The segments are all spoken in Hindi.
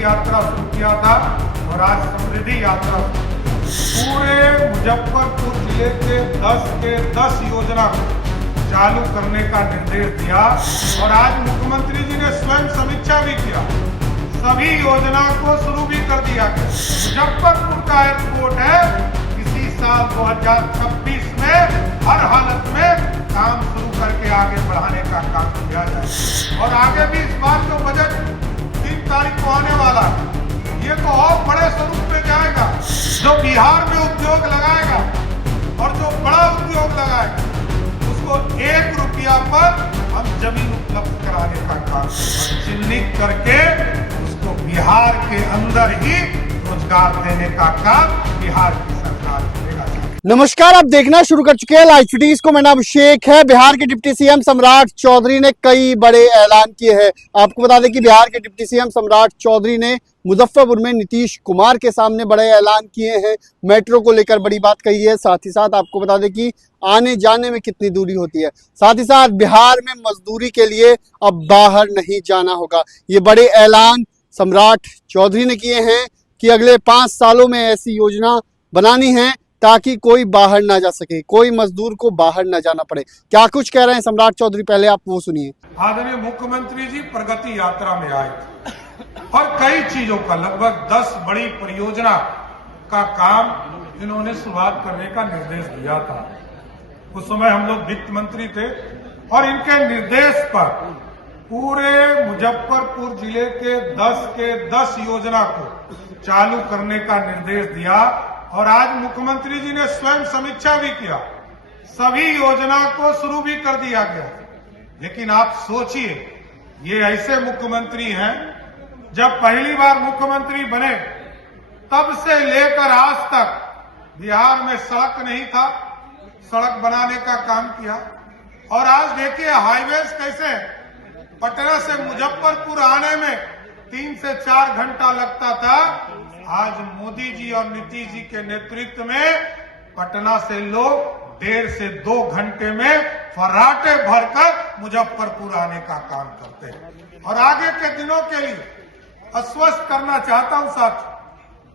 प्रगति यात्रा शुरू किया था और आज समृद्धि यात्रा। पूरे मुजफ्फरपुर जिले के 10 योजना को चालू करने का निर्देश दिया और आज मुख्यमंत्री जी ने स्वयं समीक्षा भी किया। सभी योजना को शुरू भी कर दिया गया। मुजफ्फरपुर का एयरपोर्ट है, इसी साल 2026 में हर हालत में काम शुरू करके आगे बढ़ाने का काम किया जाए। और आगे भी इस बार जो बजट 3 तारीख को आने वाला है, ये तो और बड़े स्वरूप में जाएगा। जो बिहार में उद्योग लगाएगा और जो बड़ा उद्योग लगाएगा उसको 1 रुपया पर हम जमीन उपलब्ध कराने का काम चिन्हित करके उसको बिहार के अंदर ही रोजगार देने का काम बिहार की सरकार करेगा। नमस्कार, आप देखना शुरू कर चुके हैं लाइव सिटीज को। मेरा नाम अभिषेक है। बिहार के डिप्टी सीएम सम्राट चौधरी ने कई बड़े ऐलान किए हैं। आपको बता दें कि बिहार के डिप्टी सीएम सम्राट चौधरी ने मुजफ्फरपुर में नीतीश कुमार के सामने बड़े ऐलान किए हैं। मेट्रो को लेकर बड़ी बात कही है। साथ ही साथ आपको बता दें कि आने जाने में कितनी दूरी होती है। साथ ही साथ बिहार में मजदूरी के लिए अब बाहर नहीं जाना होगा। ये बड़े ऐलान सम्राट चौधरी ने किए हैं कि अगले 5 सालों में ऐसी योजना बनानी है ताकि कोई बाहर ना जा सके, कोई मजदूर को बाहर ना जाना पड़े। क्या कुछ कह रहे हैं सम्राट चौधरी, पहले आप वो सुनिए। आदरणीय मुख्यमंत्री जी प्रगति यात्रा में आए और कई चीजों का लगभग 10 बड़ी परियोजना का काम इन्होंने शुरुआत करने का निर्देश दिया था। उस समय हम लोग वित्त मंत्री थे और इनके निर्देश पर पूरे मुजफ्फरपुर जिले के 10 योजना को चालू करने का निर्देश दिया और आज मुख्यमंत्री जी ने स्वयं समीक्षा भी किया। सभी योजना को शुरू भी कर दिया गया। लेकिन आप सोचिए, ये ऐसे मुख्यमंत्री हैं, जब पहली बार मुख्यमंत्री बने तब से लेकर आज तक बिहार में सड़क नहीं था, सड़क बनाने का काम किया। और आज देखिए हाईवेज कैसे, पटना से मुजफ्फरपुर आने में 3 से 4 घंटा लगता था, आज मोदी जी और नीतीश जी के नेतृत्व में पटना से लोग 1.5 से 2 घंटे में फर्राटे भरकर मुजफ्फरपुर आने का काम करते हैं। और आगे के दिनों के लिए आश्वस्त करना चाहता हूं साथ,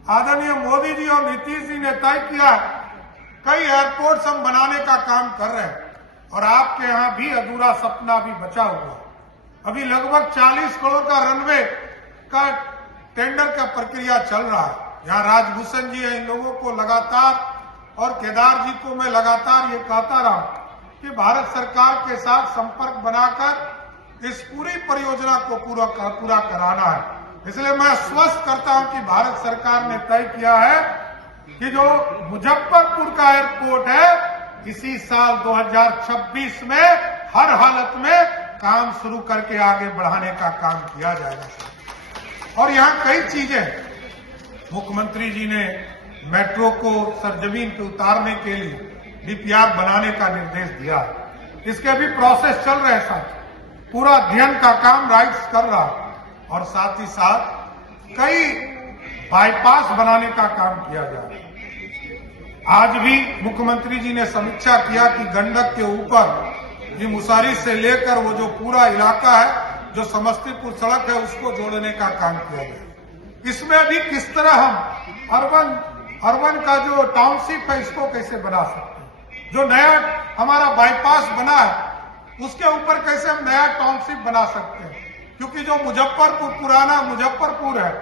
आदरणीय मोदी जी और नीतीश जी ने तय किया, कई एयरपोर्ट्स हम बनाने का काम कर रहे हैं और आपके यहां भी अधूरा सपना भी बचा हुआ। अभी लगभग 40 करोड़ का रनवे का टेंडर का प्रक्रिया चल रहा है। यहाँ राजभूषण जी है, इन लोगों को लगातार और केदार जी को मैं लगातार ये कहता रहा कि भारत सरकार के साथ संपर्क बनाकर इस पूरी परियोजना को पूरा कराना है। इसलिए मैं आश्वस्त करता हूं कि भारत सरकार ने तय किया है कि जो मुजफ्फरपुर का एयरपोर्ट है, इसी साल 2026 में हर हालत में काम शुरू करके आगे बढ़ाने का काम किया जाएगा। और यहाँ कई चीजें मुख्यमंत्री जी ने मेट्रो को सरजमीन पे उतारने के लिए डीपीआर बनाने का निर्देश दिया। इसके भी प्रोसेस चल रहे हैं, साथ पूरा अध्ययन का काम राइट्स कर रहा और साथ ही साथ कई बाईपास बनाने का काम किया जा रहा है। आज भी मुख्यमंत्री जी ने समीक्षा किया कि गंडक के ऊपर ये मुसारी से लेकर वो जो पूरा इलाका है, जो समस्तीपुर सड़क है, उसको जोड़ने का काम किया गया। इसमें भी किस तरह हम अर्बन का जो टाउनशिप है, इसको कैसे बना सकते हैं। जो नया हमारा बाईपास बना है, उसके ऊपर कैसे हम नया टाउनशिप बना सकते हैं। क्योंकि जो मुजफ्फरपुर पुराना मुजफ्फरपुर है,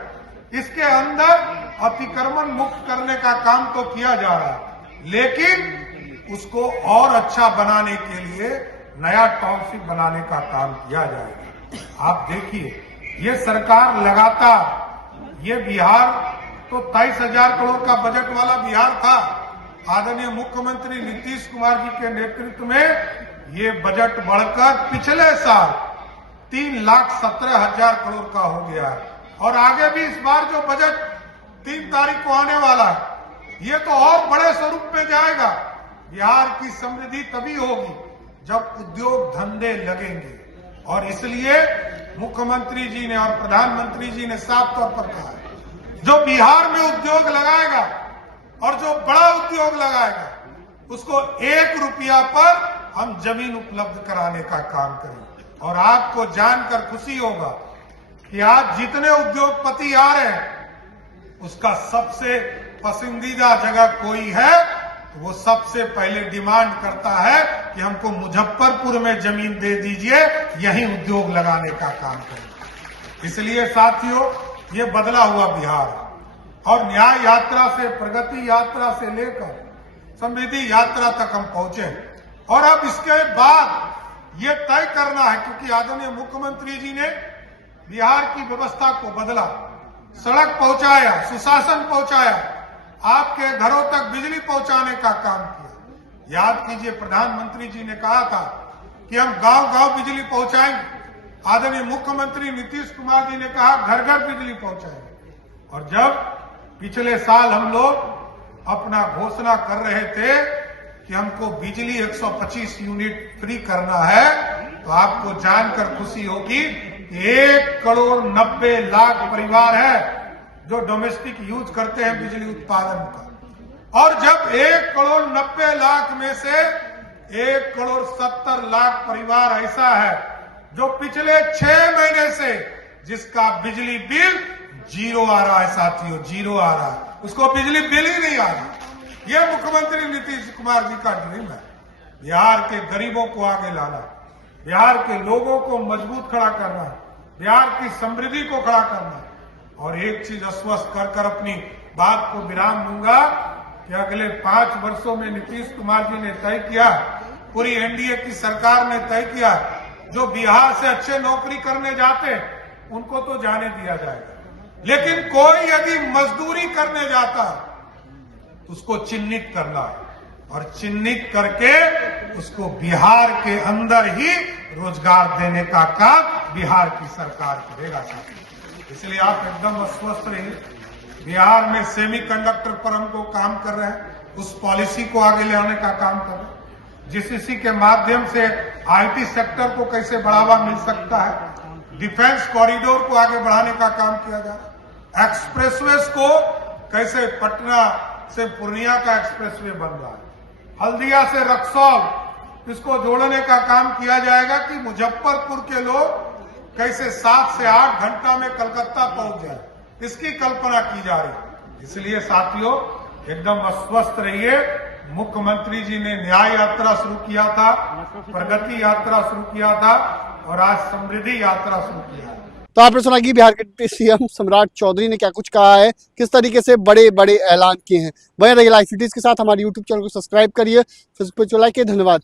इसके अंदर अतिक्रमण मुक्त करने का काम तो किया जा रहा है, लेकिन उसको और अच्छा बनाने के लिए नया टाउनशिप बनाने का काम किया जाएगा। आप देखिए, ये सरकार लगातार, ये बिहार तो 23,000 करोड़ का बजट वाला बिहार था। आदरणीय मुख्यमंत्री नीतीश कुमार जी के नेतृत्व में ये बजट बढ़कर पिछले साल 3,17,000 करोड़ का हो गया है। और आगे भी इस बार जो बजट 3 तारीख को आने वाला है, ये तो और बड़े स्वरूप में जाएगा। बिहार की समृद्धि तभी होगी जब उद्योग धंधे लगेंगे। और इसलिए मुख्यमंत्री जी ने और प्रधानमंत्री जी ने साफ तौर पर कहा, जो बिहार में उद्योग लगाएगा और जो बड़ा उद्योग लगाएगा उसको 1 रुपया पर हम जमीन उपलब्ध कराने का काम करेंगे। और आपको जानकर खुशी होगा कि आज जितने उद्योगपति आ रहे हैं उसका सबसे पसंदीदा जगह कोई है तो वो सबसे पहले डिमांड करता है कि हमको मुजफ्फरपुर में जमीन दे दीजिए, यहीं उद्योग लगाने का काम करें। इसलिए साथियों, ये बदला हुआ बिहार है और न्याय यात्रा से, प्रगति यात्रा से लेकर समृद्धि यात्रा तक हम पहुंचे और अब इसके बाद ये तय करना है, क्योंकि आदरणीय मुख्यमंत्री जी ने बिहार की व्यवस्था को बदला, सड़क पहुंचाया, सुशासन पहुंचाया, आपके घरों तक बिजली पहुंचाने का काम किया। याद कीजिए, प्रधानमंत्री जी ने कहा था कि हम गांव गांव बिजली पहुंचाएंगे। आदरणीय मुख्यमंत्री नीतीश कुमार जी ने कहा घर घर बिजली पहुंचाएंगे। और जब पिछले साल हम लोग अपना घोषणा कर रहे थे कि हमको बिजली 125 यूनिट फ्री करना है, तो आपको जानकर खुशी होगी 1,90,00,000 परिवार है जो डोमेस्टिक यूज करते हैं बिजली उत्पादन का। और जब 1,90,00,000 में से 1,70,00,000 परिवार ऐसा है जो पिछले 6 महीने से जिसका बिजली बिल जीरो आ रहा है, साथियों, जीरो आ रहा है, उसको बिजली बिल ही नहीं आ रही। यह मुख्यमंत्री नीतीश कुमार जी का ड्रीम है, बिहार के गरीबों को आगे लाना, बिहार के लोगों को मजबूत खड़ा करना, बिहार की समृद्धि को खड़ा करना। और एक चीज आश्वस्त कर अपनी बात को विराम दूंगा कि अगले 5 वर्षों में नीतीश कुमार जी ने तय किया, पूरी एनडीए की सरकार ने तय किया, जो बिहार से अच्छे नौकरी करने जाते उनको तो जाने दिया जाएगा, लेकिन कोई यदि मजदूरी करने जाता तो उसको चिन्हित करना है और चिन्हित करके उसको बिहार के अंदर ही रोजगार देने का काम बिहार की सरकार करेगा। इसलिए आप एकदम अस्वस्थ रहिए। बिहार में सेमीकंडक्टर पर हमको काम कर रहे हैं, उस पॉलिसी को आगे ले आने का काम कर रहे हैं, जिससी के माध्यम से आईटी सेक्टर को कैसे बढ़ावा मिल सकता है, डिफेंस कॉरिडोर को आगे बढ़ाने का काम किया जा रहा है, एक्सप्रेसवेज को कैसे पटना से पूर्णिया का एक्सप्रेसवे बन रहा है, हल्दिया से रक्सौल इसको जोड़ने का काम किया जाएगा कि मुजफ्फरपुर के लोग कैसे 7 से 8 घंटा में कलकत्ता पहुंच जाए, इसकी कल्पना की जा रही है। इसलिए साथियों, एकदम अस्वस्थ रहिए। मुख्यमंत्री जी ने न्याय यात्रा शुरू किया था, प्रगति यात्रा शुरू किया था और आज समृद्धि यात्रा शुरू किया है। तो आपने सुना कि बिहार के डिप्टी सीएम सम्राट चौधरी ने क्या कुछ कहा है, किस तरीके से बड़े बड़े ऐलान किए हैं। बने रहिए लाइव सिटीज के साथ, हमारे यूट्यूब चैनल को सब्सक्राइब करिए, फेसबुक पे लाइक, धन्यवाद।